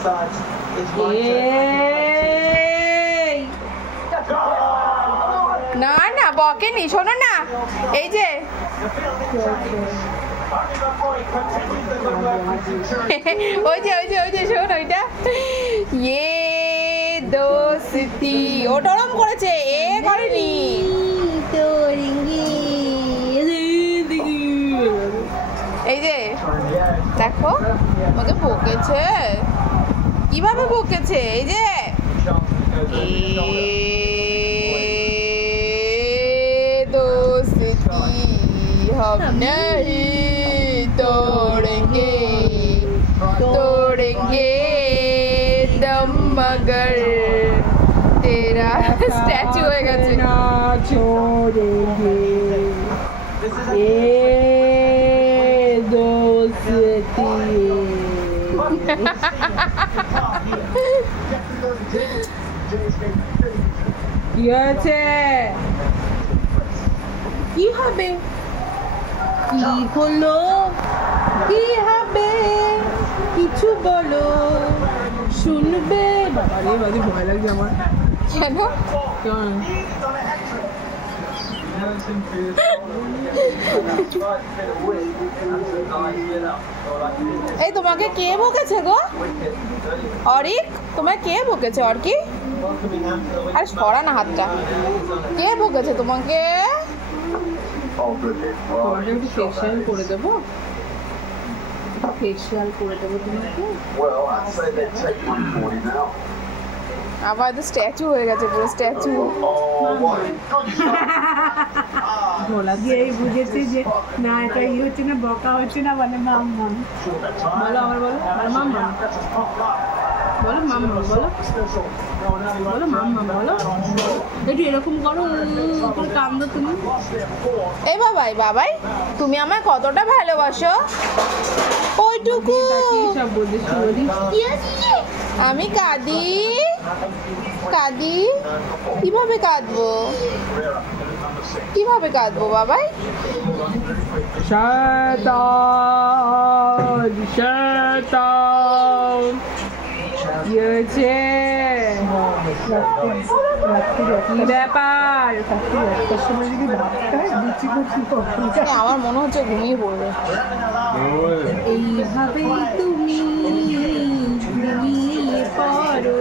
Start. না না বকেনি, শোনো না, এই যে ওই যে ওই যে ওই যে শোন ওইটা, ইয়ে দোস্তি, ও টরম করেছে, এ করেনি। এই যে দেখো আমাকে বকেছে, কিভাবে বকেছে, এই যে दोस्ती हम नहीं तोड़ेंगे तोड़ेंगे दम मगर तेरा स्टैचू হয়ে গেছে ना छोड़ेंगे ये दोस्ती। কি হয়েছে? কি হবে? কি হলো? কি হবে? কিছু বলো, শুনবে। বাবা রে, বাবা ভয় লাগছে আমার। কেন? কেন? এই তোমাকে কে বকেছে গো? অরিক, তোমায় কে বকেছে? অর্কি, আরে সরা না হাতটা, কে বকেছে তোমাকে? তোমাকে একটু ফেশিয়াল করে দেবো, ফেশিয়াল করে দেবো তোমাকে। আবার তো স্ট্যাচু হয়ে গেছে, পুরো স্ট্যাচু। গলা দিয়েই বুঝেছি যে না, এটা ই হচ্ছে না, বকা হচ্ছে না, মানে মাম মাম বলো, আমার বলো, মাম মাম বলো, মাম মাম বলো, বলো মাম মাম বলো, একটু এরকম করো, করে কান্দো তুমি। এই বাবাই বাবাই, তুমি আমায় কতটা ভালোবাসো, ওইটুকু। সব বলিস বলি, আমি কাঁদি কাঁদি, কিভাবে কাঁদবো, কিভাবে কাঁদবো বাবাই? শয়তান শয়তান, কি হয়েছে? কি ব্যাপার? আমার মনে হচ্ছে ঘুমিয়ে পড়বে। এইভাবেই তুমি ঘুমিয়ে পড়ো।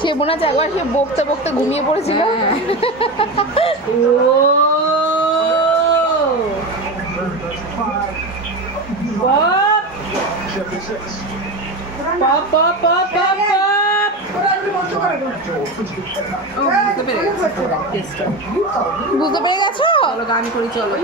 সে মনে হচ্ছে একবার সে বকতে বকতে ঘুমিয়ে পড়েছিল। ও পপ পপ পপ পপ পপ পপ। বুঝতে পেরে গেছো? চলো গান করি, চলো।